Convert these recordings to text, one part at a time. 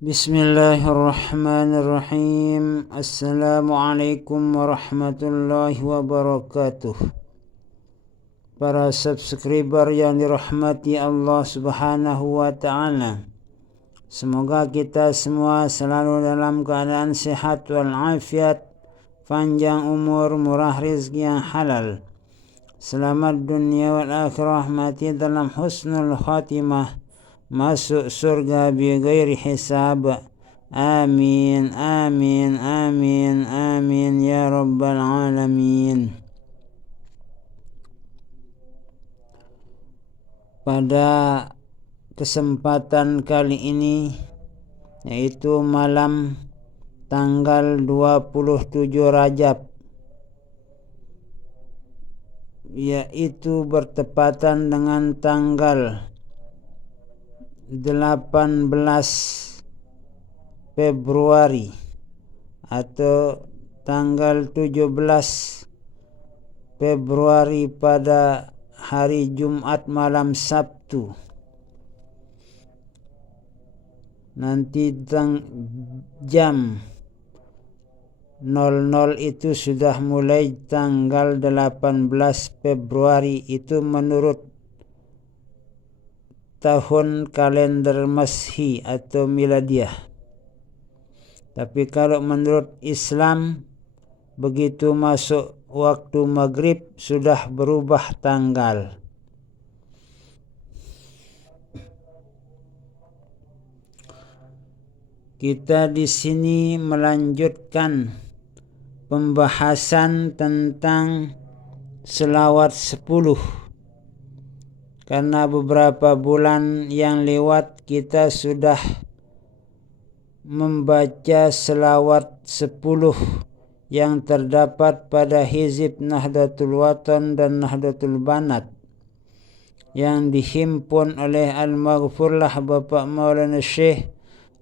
Bismillahirrahmanirrahim. Assalamualaikum warahmatullahi wabarakatuh. Para subscriber yang dirahmati Allah subhanahu wa ta'ala, semoga kita semua selalu dalam keadaan sehat walafiat, panjang umur, murah rezeki yang halal, selamat dunia wal akhirah, mati dalam husnul khatimah, masuk surga bighairi hisab. Amin, amin, amin, amin ya rabbal alamin. Pada kesempatan kali ini, yaitu malam tanggal 27 Rajab, yaitu bertepatan dengan tanggal 18 Februari atau tanggal 17 Februari pada hari Jumat malam Sabtu. Nanti jam 00 itu sudah mulai tanggal 18 Februari itu menurut tahun kalender Masehi atau Miladiah. Tapi kalau menurut Islam, begitu masuk waktu maghrib sudah berubah tanggal. Kita di sini melanjutkan pembahasan tentang selawat 10. Karena beberapa bulan yang lewat kita sudah membaca selawat 10 yang terdapat pada hizib Nahdlatul Watan dan Nahdlatul Banat yang dihimpun oleh Al-Maghfurlah Bapak Maulana Syekh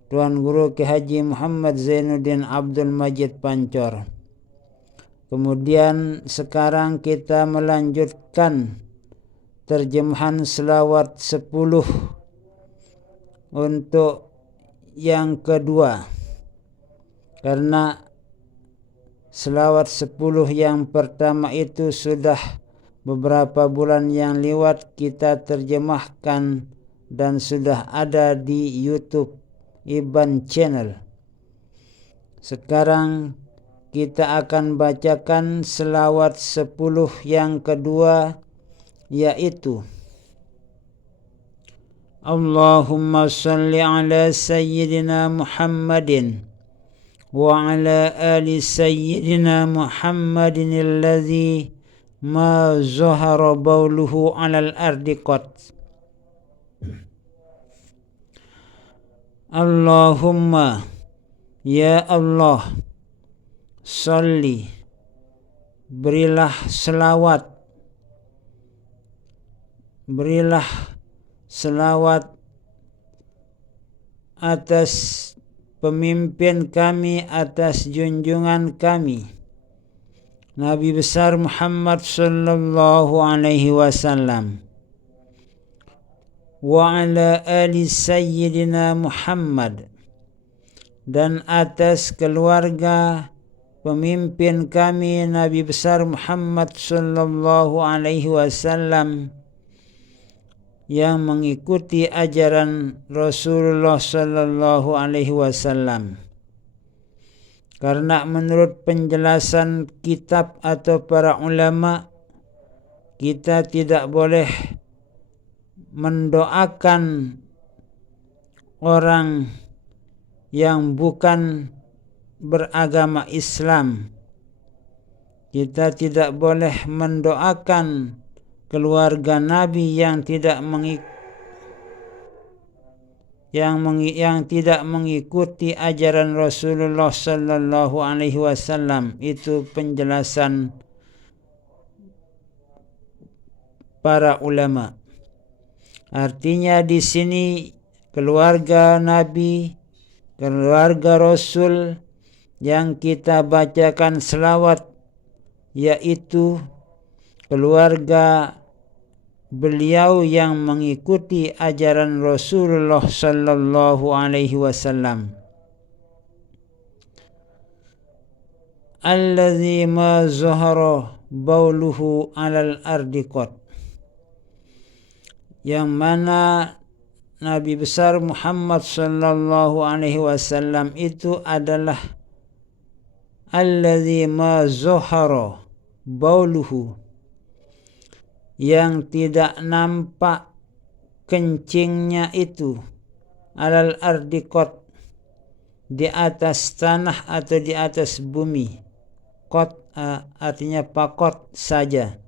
Tuan Guru Ki Haji Muhammad Zainuddin Abdul Majid Pancor. Kemudian sekarang kita melanjutkan terjemahan selawat 10 untuk yang kedua, karena selawat 10 yang pertama itu sudah beberapa bulan yang lewat kita terjemahkan dan sudah ada di YouTube Iban Channel. Sekarang kita akan bacakan selawat 10 yang kedua, yaitu Allahumma salli ala Sayyidina Muhammadin wa ala ali Sayyidina Muhammadin alladhi ma zahara bawluhu ala al-ardi qat. Allahumma, ya Allah, salli, berilah selawat atas pemimpin kami, atas junjungan kami Nabi besar Muhammad sallallahu alaihi wasallam, wa ala ali Sayyidina Muhammad, dan atas keluarga pemimpin kami Nabi besar Muhammad sallallahu alaihi wasallam yang mengikuti ajaran Rasulullah sallallahu alaihi wasallam. Karena menurut penjelasan kitab atau para ulama, kita tidak boleh mendoakan orang yang bukan beragama Islam. Kita tidak boleh mendoakan keluarga Nabi yang tidak mengikuti ajaran Rasulullah sallallahu alaihi wasallam. Itu penjelasan para ulama. Artinya di sini keluarga Nabi, keluarga Rasul yang kita bacakan selawat, yaitu keluarga beliau yang mengikuti ajaran Rasulullah sallallahu alaihi wasallam. Allazi ma zahara bauluhu alal ardi qat, yang mana Nabi besar Muhammad sallallahu alaihi wasallam itu adalah allazi ma zahara bauluhu, yang tidak nampak kencingnya itu alal ardi qat, di atas tanah atau di atas bumi. Qat artinya pakot saja.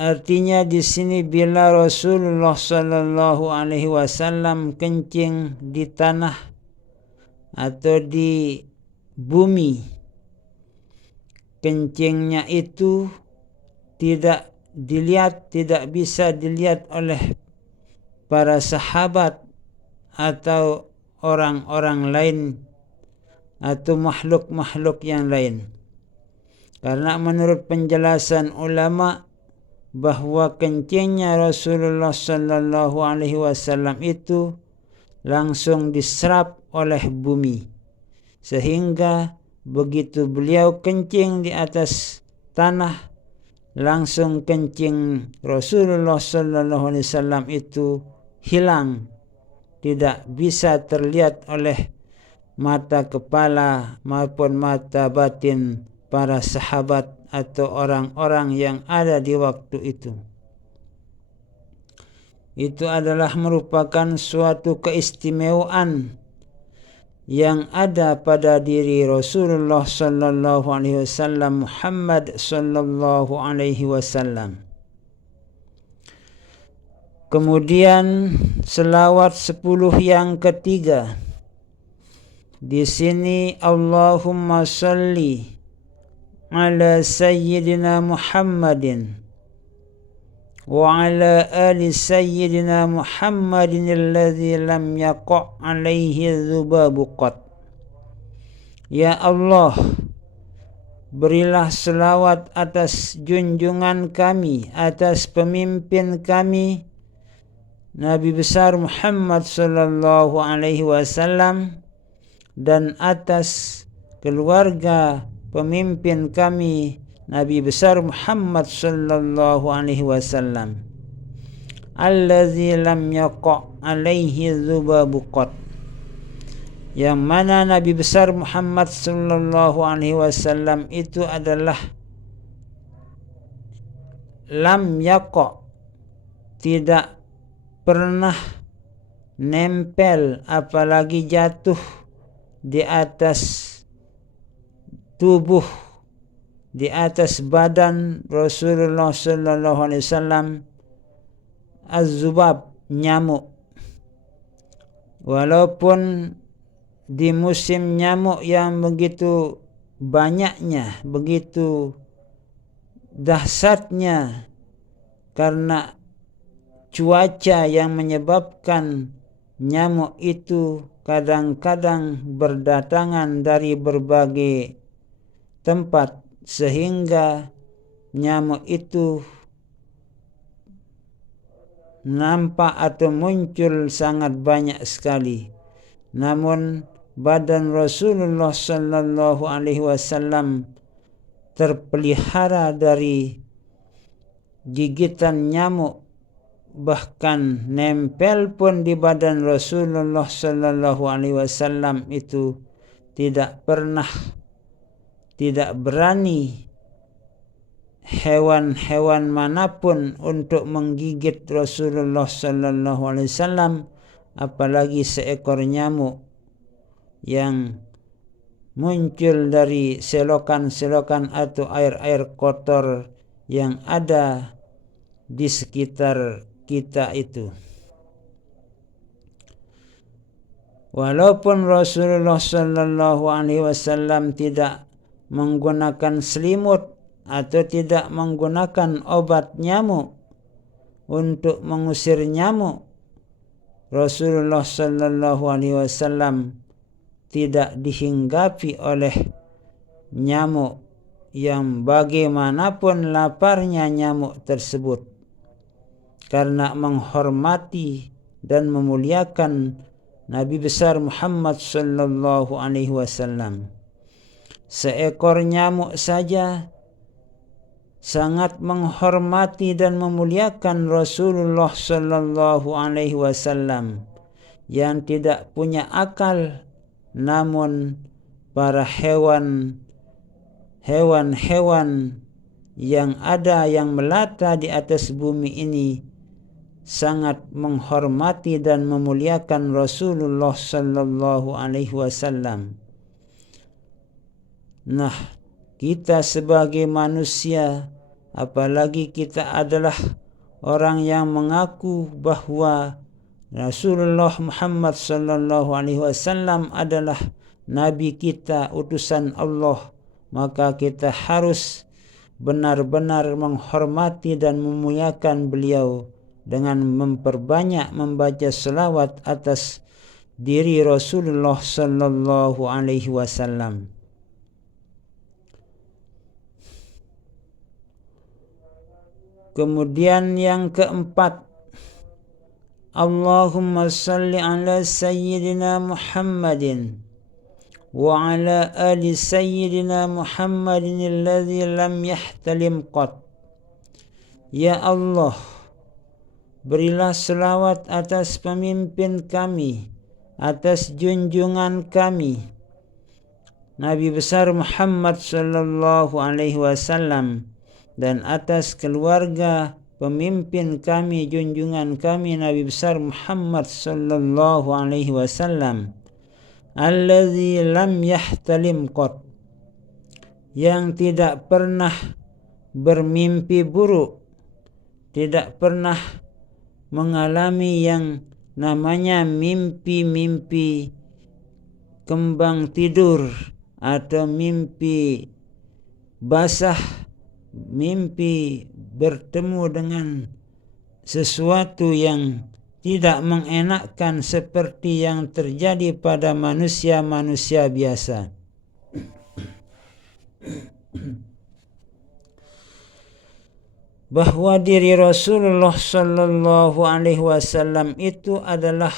Artinya di sini bila Rasulullah sallallahu alaihi wasallam kencing di tanah atau di bumi, kencingnya itu tidak dilihat, tidak bisa dilihat oleh para sahabat atau orang-orang lain atau makhluk-makhluk yang lain. Karena menurut penjelasan ulama bahwa kencingnya Rasulullah sallallahu alaihi wasallam itu langsung diserap oleh bumi, sehingga begitu beliau kencing di atas tanah, langsung kencing Rasulullah sallallahu alaihi wasallam itu hilang, tidak bisa terlihat oleh mata kepala maupun mata batin para sahabat atau orang-orang yang ada di waktu itu. Itu adalah merupakan suatu keistimewaan yang ada pada diri Rasulullah sallallahu alaihi wasallam, Muhammad sallallahu alaihi wasallam. Kemudian selawat 10 yang ketiga. Di sini Allahumma salli ala sayyidina Muhammadin wa ala ali sayyidina Muhammadin alladzi lam yaqa' alaihi dzubabu qat. Ya Allah, berilah selawat atas junjungan kami, atas pemimpin kami Nabi besar Muhammad sallallahu alaihi wasallam, dan atas keluarga pemimpin kami Nabi besar Muhammad sallallahu alaihi wasallam, allazi lam yaqa' alaihi dzubabu qat, yang mana Nabi besar Muhammad sallallahu alaihi wasallam itu adalah lam yaqa', tidak pernah nempel apalagi jatuh di atas tubuh, di atas badan Rasulullah sallallahu alaihi wasallam az-zubab, nyamuk. Walaupun di musim nyamuk yang begitu banyaknya, begitu dahsyatnya karena cuaca yang menyebabkan nyamuk itu kadang-kadang berdatangan dari berbagai tempat, sehingga nyamuk itu nampak atau muncul sangat banyak sekali. Namun badan Rasulullah sallallahu alaihi wasallam terpelihara dari gigitan nyamuk, bahkan nempel pun di badan Rasulullah sallallahu alaihi wasallam itu tidak pernah, tidak berani hewan-hewan manapun untuk menggigit Rasulullah sallallahu alaihi wasallam, apalagi seekor nyamuk yang muncul dari selokan-selokan atau air-air kotor yang ada di sekitar kita itu. Walaupun Rasulullah sallallahu alaihi wasallam tidak menggunakan selimut atau tidak menggunakan obat nyamuk untuk mengusir nyamuk, Rasulullah sallallahu alaihi wasallam tidak dihinggapi oleh nyamuk yang bagaimanapun laparnya nyamuk tersebut. karena menghormati dan memuliakan Nabi besar Muhammad sallallahu alaihi wasallam. Seekor nyamuk saja sangat menghormati dan memuliakan Rasulullah sallallahu alaihi wasallam yang tidak punya akal, namun para hewan yang ada yang melata di atas bumi ini sangat menghormati dan memuliakan Rasulullah sallallahu alaihi wasallam. Nah, kita sebagai manusia, apalagi kita adalah orang yang mengaku bahwa Rasulullah Muhammad sallallahu alaihi wasallam adalah nabi kita, utusan Allah, maka kita harus benar-benar menghormati dan memuliakan beliau dengan memperbanyak membaca selawat atas diri Rasulullah sallallahu alaihi wasallam. Kemudian yang keempat, Allahumma salli ala Sayyidina Muhammadin wa ala ali Sayyidina Muhammadin alladhi lam yahtalim qat. Ya Allah, berilah selawat atas pemimpin kami, atas junjungan kami, Nabi besar Muhammad sallallahu alaihi wasallam, dan atas keluarga pemimpin kami, junjungan kami, Nabi besar Muhammad sallallahu alaihi wasallam, alladzi lam yahtalim qat, yang tidak pernah bermimpi buruk, tidak pernah mengalami yang namanya mimpi-mimpi kembang tidur atau mimpi basah, mimpi bertemu dengan sesuatu yang tidak mengenakkan seperti yang terjadi pada manusia-manusia biasa. Bahwa diri Rasulullah sallallahu alaihi wasallam itu adalah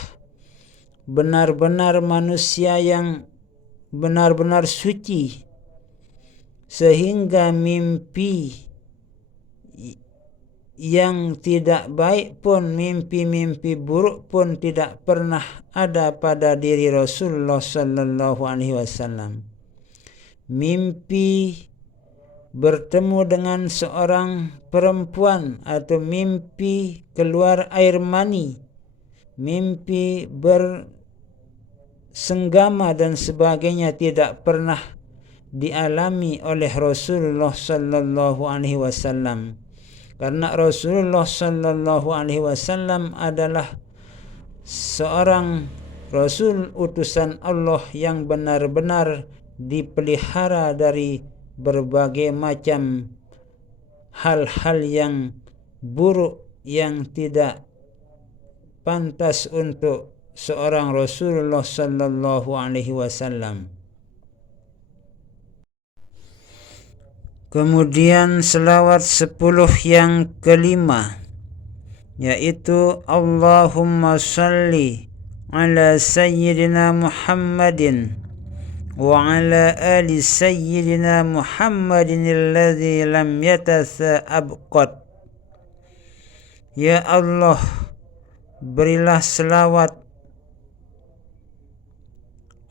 benar-benar manusia yang benar-benar suci, sehingga mimpi yang tidak baik pun, mimpi-mimpi buruk pun tidak pernah ada pada diri Rasulullah sallallahu alaihi wasallam. Mimpi bertemu dengan seorang perempuan atau mimpi keluar air mani, mimpi bersenggama dan sebagainya tidak pernah dialami oleh Rasulullah sallallahu alaihi wasallam. Karena Rasulullah sallallahu alaihi wasallam adalah seorang rasul utusan Allah yang benar-benar dipelihara dari berbagai macam hal-hal yang buruk yang tidak pantas untuk seorang Rasulullah sallallahu alaihi wasallam. Kemudian selawat 10 yang kelima, yaitu Allahumma salli ala Sayyidina Muhammadin wa ala ali Sayyidina Muhammadin alladhi lam yatatha'ab qat. Ya Allah, berilah selawat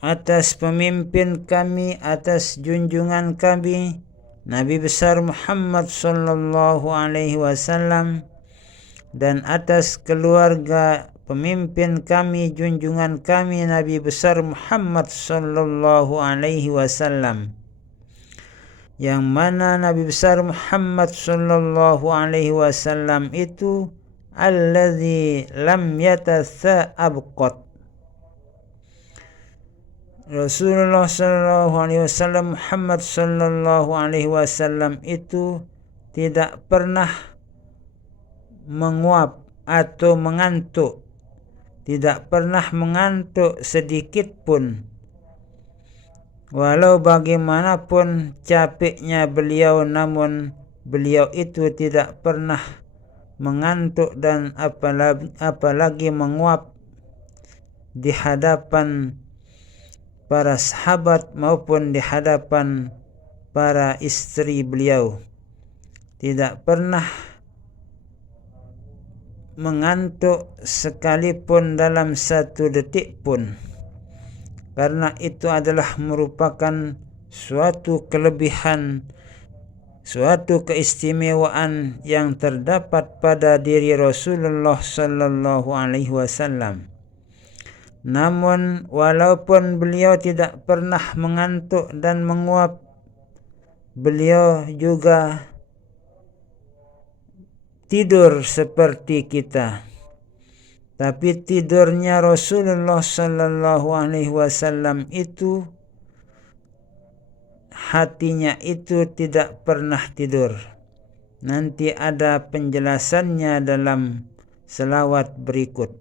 atas pemimpin kami, atas junjungan kami, Nabi besar Muhammad sallallahu alaihi wasallam, dan atas keluarga pemimpin kami, junjungan kami, Nabi besar Muhammad sallallahu alaihi wasallam, yang mana Nabi besar Muhammad sallallahu alaihi wasallam itu alladzi lam yatatha'ab qat. Rasulullah sallallahu alaihi wasallam, Muhammad sallallahu alaihi wasallam itu tidak pernah menguap atau mengantuk, tidak pernah mengantuk sedikit pun. Walau bagaimanapun capeknya beliau, namun beliau itu tidak pernah mengantuk dan apalagi menguap di hadapan para sahabat maupun di hadapan para istri beliau. Tidak pernah mengantuk sekalipun dalam 1 detik pun, karena itu adalah merupakan suatu kelebihan, suatu keistimewaan yang terdapat pada diri Rasulullah sallallahu alaihi wasallam. Namun walaupun beliau tidak pernah mengantuk dan menguap, beliau juga tidur seperti kita. Tapi tidurnya Rasulullah sallallahu alaihi wasallam itu, hatinya itu tidak pernah tidur. Nanti ada penjelasannya dalam selawat berikut.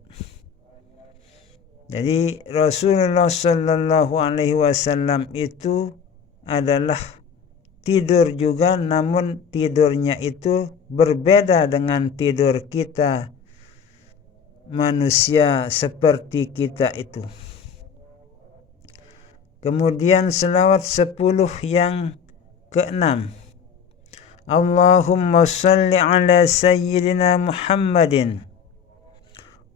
Jadi Rasulullah sallallahu alaihi wasallam itu adalah tidur juga, namun tidurnya itu berbeda dengan tidur kita manusia seperti kita itu. Kemudian selawat 10 yang ke-6. Allahumma salli ala sayyidina Muhammadin.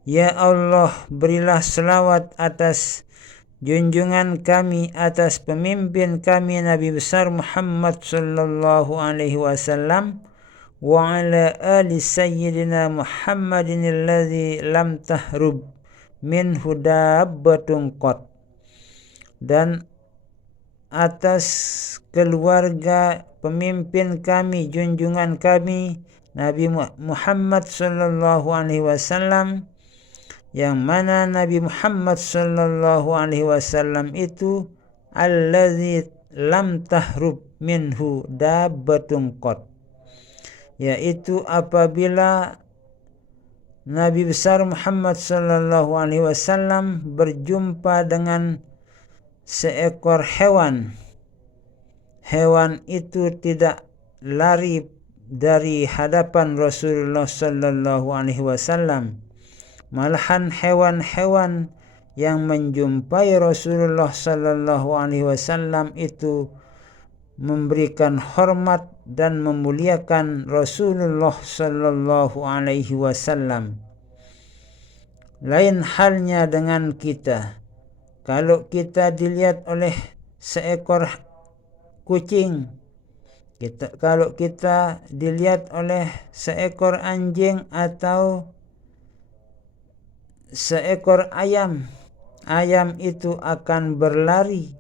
Ya Allah, berilah selawat atas junjungan kami, atas pemimpin kami Nabi besar Muhammad sallallahu alaihi wasallam, wa ala ali sayyidina Muhammadin alladzi lam tahrub minhu dabbatun qat, dan atas keluarga pemimpin kami, junjungan kami Nabi Muhammad sallallahu alaihi wasallam, yang mana Nabi Muhammad sallallahu alaihi wasallam itu allazi lam tahrub minhu dabbatun qat, yaitu apabila Nabi besar Muhammad sallallahu alaihi wasallam berjumpa dengan seekor hewan, hewan itu tidak lari dari hadapan Rasulullah sallallahu alaihi wasallam. Malahan hewan-hewan yang menjumpai Rasulullah sallallahu alaihi wasallam itu memberikan hormat dan memuliakan Rasulullah sallallahu alaihi wasallam. Lain halnya dengan kita. Kalau kita dilihat oleh seekor kucing, kalau kita dilihat oleh seekor anjing atau seekor ayam, ayam itu akan berlari,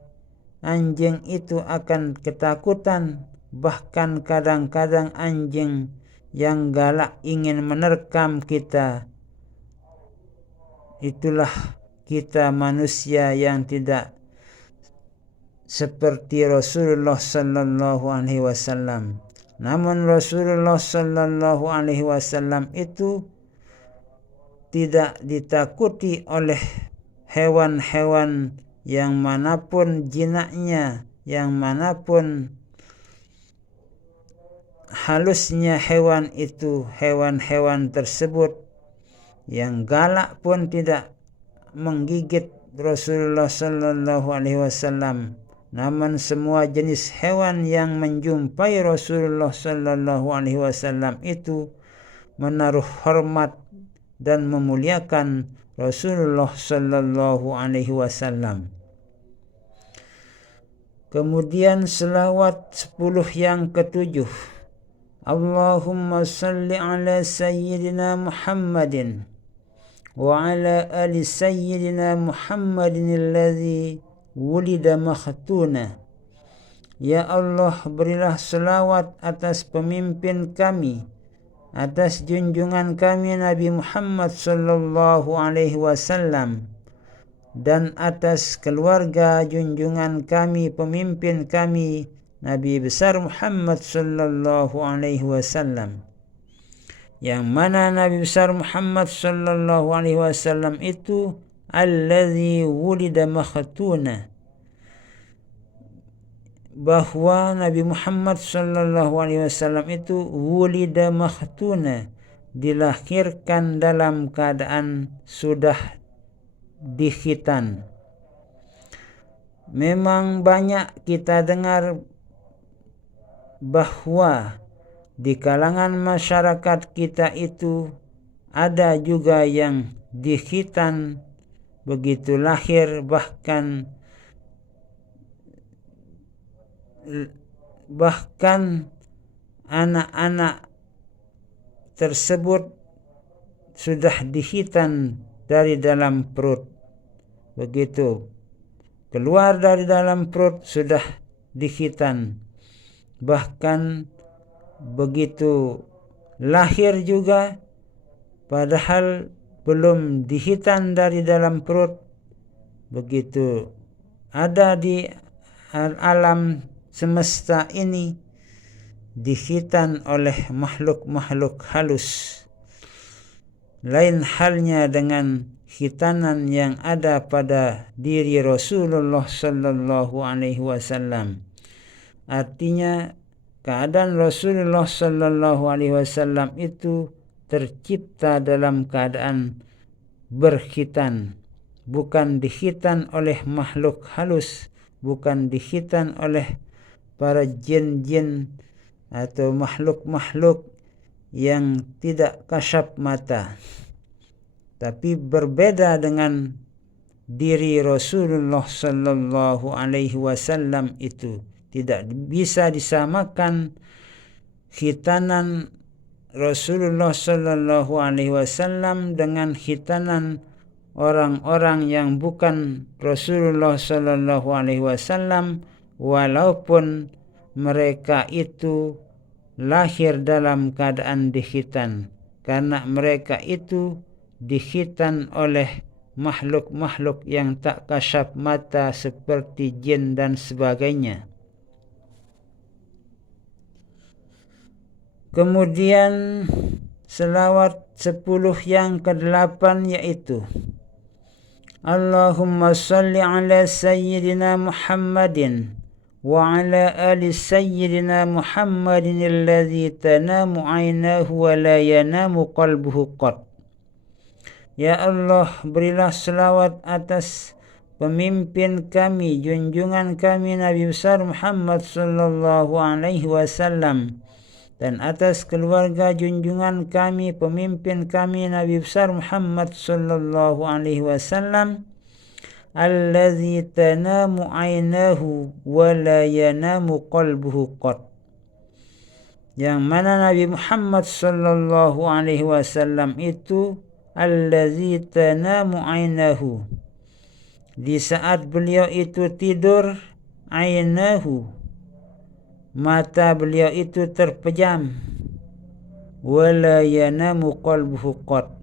anjing itu akan ketakutan, bahkan kadang-kadang anjing yang galak ingin menerkam kita. Itulah kita manusia yang tidak seperti Rasulullah sallallahu alaihi wasallam. Namun Rasulullah sallallahu alaihi wasallam itu tidak ditakuti oleh hewan-hewan yang manapun jinaknya, yang manapun halusnya hewan itu, hewan-hewan tersebut yang galak pun tidak menggigit Rasulullah sallallahu alaihi wasallam. Namun semua jenis hewan yang menjumpai Rasulullah sallallahu alaihi wasallam itu menaruh hormat dan memuliakan Rasulullah sallallahu alaihi wasallam. Kemudian selawat 10 yang ke-7. Allahumma salli ala sayyidina Muhammadin wa ala ali sayyidina Muhammadin alladzi wulida makhtuna. Ya Allah, berilah selawat atas pemimpin kami, atas junjungan kami Nabi Muhammad sallallahu alaihi wasallam, dan atas keluarga junjungan kami, pemimpin kami Nabi besar Muhammad sallallahu alaihi wasallam, yang mana Nabi besar Muhammad sallallahu alaihi wasallam itu allazi wulida makhtuna, bahwa Nabi Muhammad sallallahu alaihi wasallam itu wulida makhtuna, dilahirkan dalam keadaan sudah dikhitan. Memang banyak kita dengar bahwa di kalangan masyarakat kita itu ada juga yang dikhitan begitu lahir, bahkan anak-anak tersebut sudah dikhitan dari dalam perut. Begitu keluar dari dalam perut sudah dikhitan. Bahkan begitu lahir juga, padahal belum dikhitan dari dalam perut, begitu ada di alam semesta ini dikhitan oleh makhluk-makhluk halus. Lain halnya dengan khitanan yang ada pada diri Rasulullah sallallahu alaihi wasallam. Artinya keadaan Rasulullah sallallahu alaihi wasallam itu tercipta dalam keadaan berkhitan, bukan dikhitan oleh makhluk halus, bukan dikhitan oleh para jin-jin atau makhluk-makhluk yang tidak kasat mata. Tapi berbeda dengan diri Rasulullah sallallahu alaihi wasallam itu. Tidak bisa disamakan khitanan Rasulullah sallallahu alaihi wasallam dengan khitanan orang-orang yang bukan Rasulullah sallallahu alaihi wasallam, walaupun mereka itu lahir dalam keadaan dikhitan, karena mereka itu dikhitan oleh makhluk-makhluk yang tak kasat mata seperti jin dan sebagainya. Kemudian selawat 10 yang ke-8 yaitu Allahumma salli ala Sayyidina Muhammadin wa ala ali Sayyidina Muhammadin alladhi tanamu aynahu wa la yanamu qalbuhu qat. Ya Allah, berilah selawat atas pemimpin kami, junjungan kami Nabi besar Muhammad sallallahu alaihi wasallam, dan atas keluarga junjungan kami, pemimpin kami Nabi besar Muhammad sallallahu alaihi wasallam, allazi tanamu aynahu wa la yanamu qalbuhu qat. Yang mana Nabi Muhammad sallallahu alaihi wasallam itu allazi tanamu aynahu, di saat beliau itu tidur, aynahu, mata beliau itu terpejam, wala yanamu qalbuhu qat,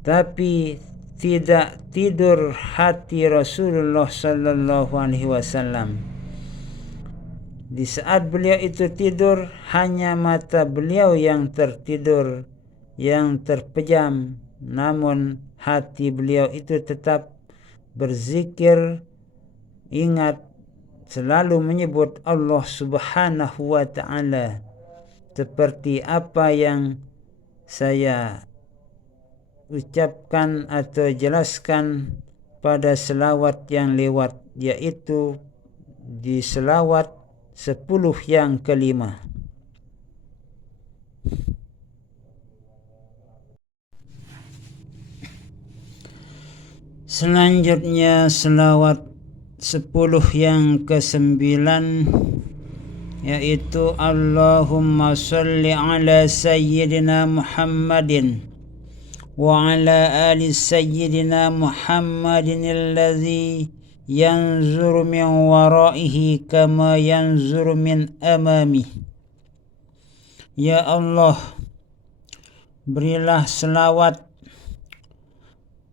tapi tidak tidur hati Rasulullah sallallahu alaihi wasallam. Di saat beliau itu tidur, hanya mata beliau yang tertidur, yang terpejam, namun hati beliau itu tetap berzikir, ingat, selalu menyebut Allah subhanahu wa ta'ala, seperti apa yang saya ucapkan atau jelaskan pada selawat yang lewat, yaitu di selawat 10 yang ke-5. Selanjutnya selawat 10 yang ke-9 yaitu Allahumma salli ala Sayyidina Muhammadin wa ala ali Sayyidina Muhammadin alladhi yanzuru min waraihi kama yanzuru min amami. Ya Allah, berilah selawat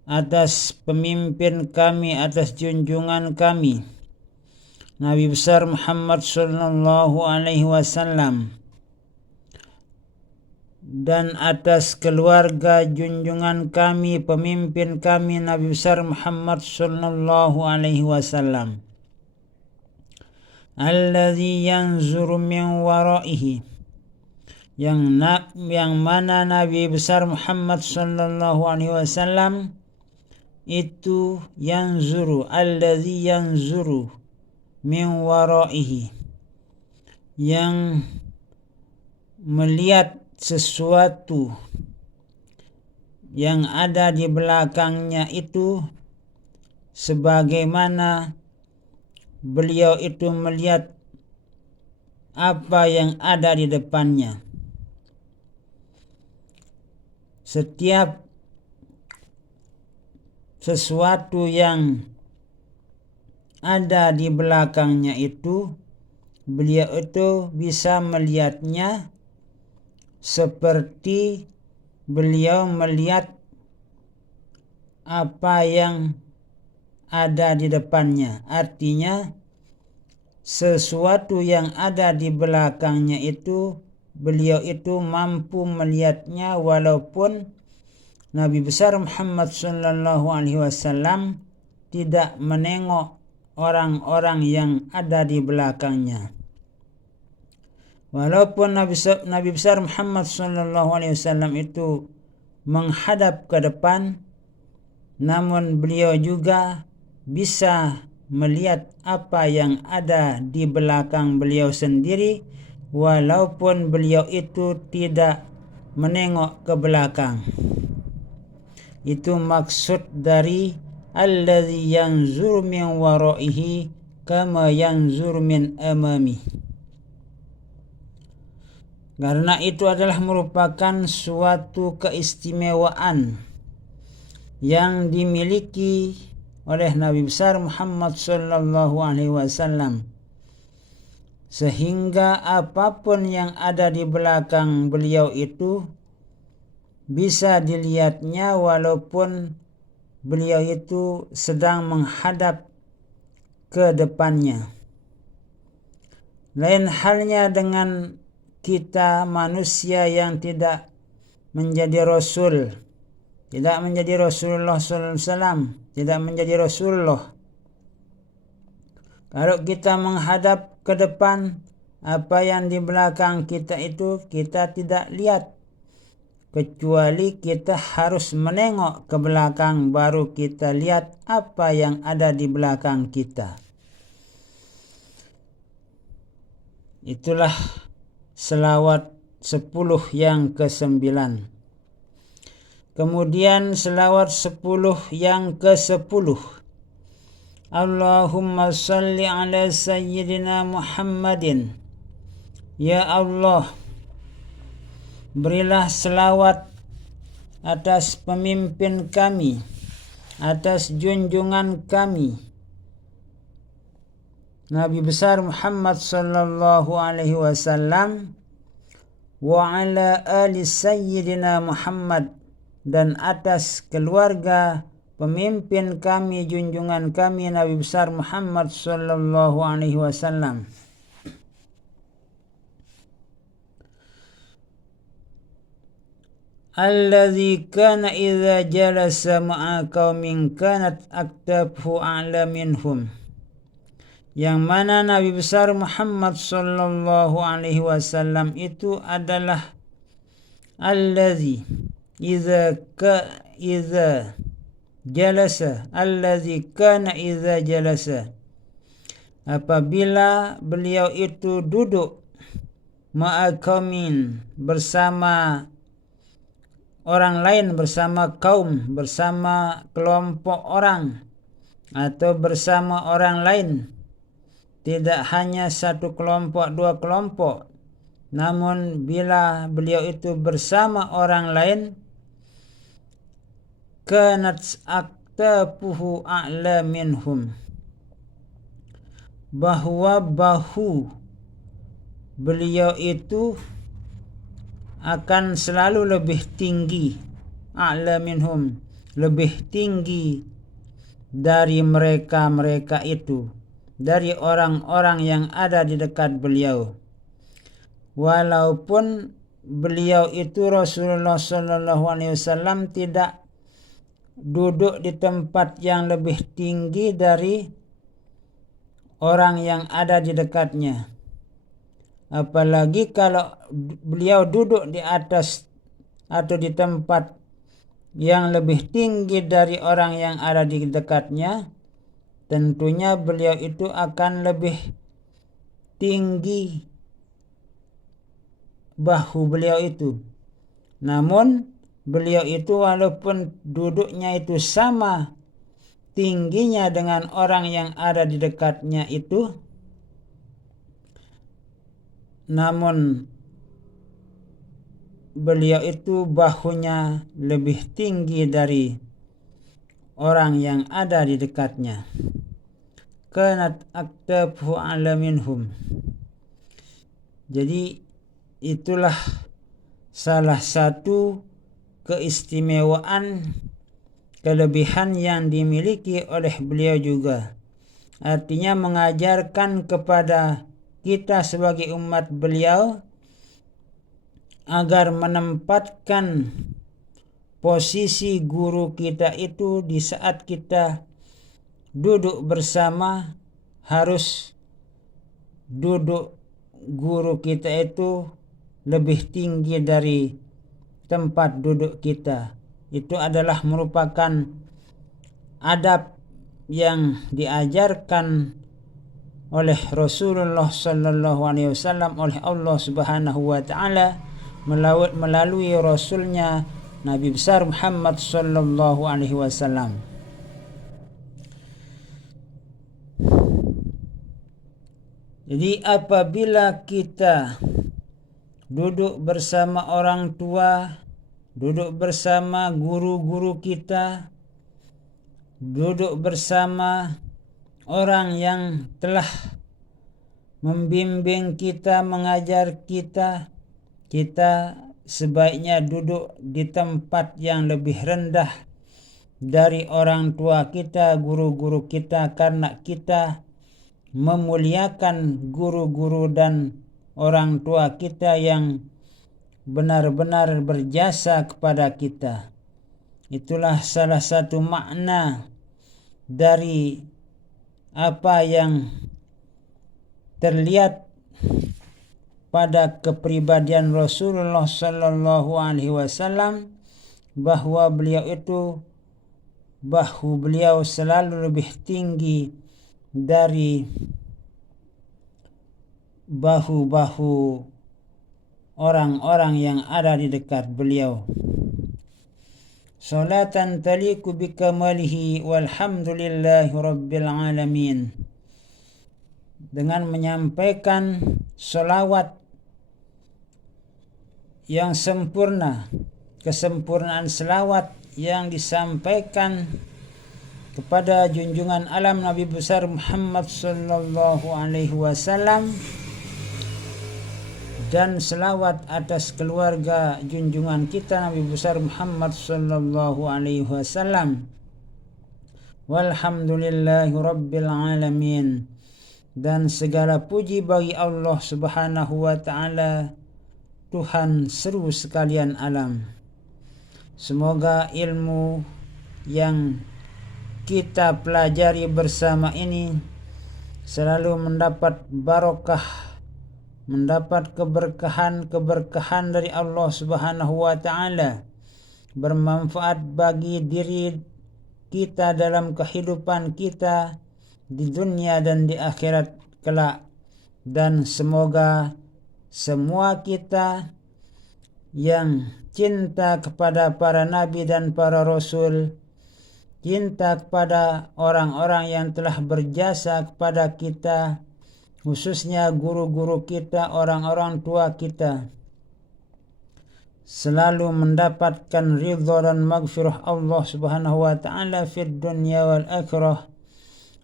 atas pemimpin kami, atas junjungan kami Nabi besar Muhammad sallallahu alaihi wasallam, dan atas keluarga junjungan kami, pemimpin kami Nabi besar Muhammad sallallahu alaihi wasallam, alladzi yanzuru min waraihi, yang mana Nabi besar Muhammad sallallahu alaihi wasallam itu yanzuru, allazi yanzuru min waraihi, yang melihat sesuatu yang ada di belakangnya itu sebagaimana beliau itu melihat apa yang ada di depannya. Setiap sesuatu yang ada di belakangnya itu, beliau itu bisa melihatnya seperti beliau melihat apa yang ada di depannya. Artinya sesuatu yang ada di belakangnya itu beliau itu mampu melihatnya, walaupun Nabi besar Muhammad sallallahu alaihi wasallam tidak menengok orang-orang yang ada di belakangnya. Walaupun Nabi besar Muhammad sallallahu alaihi wasallam itu menghadap ke depan, namun beliau juga bisa melihat apa yang ada di belakang beliau sendiri, walaupun beliau itu tidak menengok ke belakang. Itu maksud dari allazi yanzur min waraihi kama yanzur min amami. Karena itu adalah merupakan suatu keistimewaan yang dimiliki oleh Nabi besar Muhammad sallallahu alaihi wasallam, sehingga apapun yang ada di belakang beliau itu bisa dilihatnya walaupun beliau itu sedang menghadap ke depannya. Lain halnya dengan kita manusia yang tidak menjadi Rasul, tidak menjadi Rasulullah sallallahu alaihi wasallam, tidak menjadi Rasulullah. Kalau kita menghadap ke depan, apa yang di belakang kita itu kita tidak lihat, kecuali kita harus menengok ke belakang baru kita lihat apa yang ada di belakang kita. Itulah selawat 10 yang ke-9. Kemudian selawat 10 yang ke-10. Allahumma salli ala sayyidina Muhammadin. Ya Allah, berilah selawat atas pemimpin kami, atas junjungan kami, Nabi besar Muhammad sallallahu alaihi wasallam, wa ala ali sayyidina Muhammad, dan atas keluarga pemimpin kami, junjungan kami, Nabi besar Muhammad sallallahu alaihi wasallam. Alladzi kana idza jalasa ma'a qaumin kanat aktabuhu a'la minhum. Yang mana Nabi besar Muhammad sallallahu alaihi wasallam itu adalah allazi idza jalasa, allazi kana idza jalasa, apabila beliau itu duduk ma'a qaumin, bersama orang lain, bersama kaum, bersama kelompok orang, atau bersama orang lain. Tidak hanya satu kelompok, dua kelompok, namun bila beliau itu bersama orang lain, kanat aktabuhu a'la minhum, bahwa bahu beliau itu akan selalu lebih tinggi, a'la minhum, lebih tinggi dari mereka itu, dari orang-orang yang ada di dekat beliau. Walaupun beliau itu Rasulullah sallallahu alaihi wasallam tidak duduk di tempat yang lebih tinggi dari orang yang ada di dekatnya. apalagi kalau beliau duduk di atas atau di tempat yang lebih tinggi dari orang yang ada di dekatnya, tentunya beliau itu akan lebih tinggi bahu beliau itu. Namun beliau itu walaupun duduknya itu sama tingginya dengan orang yang ada di dekatnya itu, namun beliau itu bahunya lebih tinggi dari orang yang ada di dekatnya. Kanat aktafuhu a'la minhum. Jadi itulah salah satu keistimewaan, kelebihan yang dimiliki oleh beliau juga. Artinya mengajarkan kepada kita sebagai umat beliau agar menempatkan posisi guru kita itu di saat kita duduk bersama, harus duduk guru kita itu lebih tinggi dari tempat duduk kita. Itu adalah merupakan adab yang diajarkan oleh Rasulullah sallallahu alaihi wasallam, oleh Allah Subhanahu wa taala melalui rasulnya Nabi besar Muhammad sallallahu alaihi wasallam. Jadi apabila kita duduk bersama orang tua, duduk bersama guru-guru kita, duduk bersama orang yang telah membimbing kita, mengajar kita, kita sebaiknya duduk di tempat yang lebih rendah dari orang tua kita, guru-guru kita, karena kita memuliakan guru-guru dan orang tua kita yang benar-benar berjasa kepada kita. Itulah salah satu makna dari apa yang terlihat pada kepribadian Rasulullah sallallahu alaihi wasallam, bahwa beliau itu bahu beliau selalu lebih tinggi dari bahu-bahu orang-orang yang ada di dekat beliau. Salatan taliku bikamalihi walhamdulillahi rabbil alamin. Dengan menyampaikan salawat yang sempurna, kesempurnaan salawat yang disampaikan kepada junjungan alam Nabi besar Muhammad sallallahu alaihi wasallam, dan selawat atas keluarga junjungan kita Nabi besar Muhammad sallallahu alaihi wasallam. Walhamdulillahi rabbil alamin. Dan segala puji bagi Allah Subhanahu wa taala, Tuhan seru sekalian alam. Semoga ilmu yang kita pelajari bersama ini selalu mendapat barokah, mendapat keberkahan dari Allah Subhanahu wa taala, bermanfaat bagi diri kita dalam kehidupan kita di dunia dan di akhirat kelak. Dan semoga semua kita yang cinta kepada para nabi dan para rasul, cinta kepada orang-orang yang telah berjasa kepada kita, khususnya guru-guru kita, orang-orang tua kita, selalu mendapatkan ridha dan maghfirah Allah Subhanahu wa taala fid dunya wal akhirah.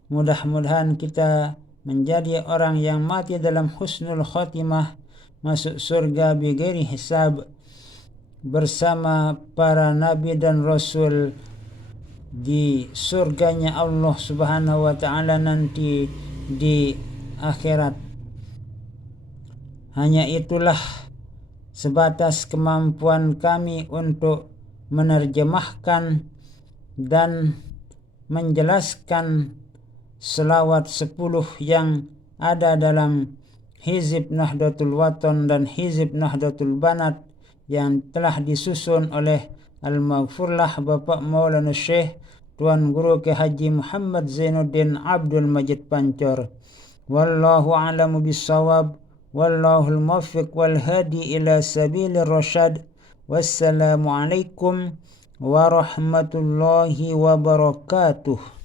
Mudah-mudahan kita menjadi orang yang mati dalam husnul khatimah, masuk surga bighairi hisab bersama para nabi dan rasul di surganya Allah Subhanahu wa taala nanti di akhirat. Hanya itulah sebatas kemampuan kami untuk menerjemahkan dan menjelaskan selawat 10 yang ada dalam Hizib Nahdlatul Wathon dan Hizib Nahdlatul Banat yang telah disusun oleh Al-Maghfurlah Bapak Maulana Syekh Tuan Guru Ke Haji Muhammad Zainuddin Abdul Majid Pancor. Wallahu a'lamu bissawab. Wallahul muwaffiq wal hadi ila sabilir rasyad. Wassalamualaikum warahmatullahi wabarakatuh.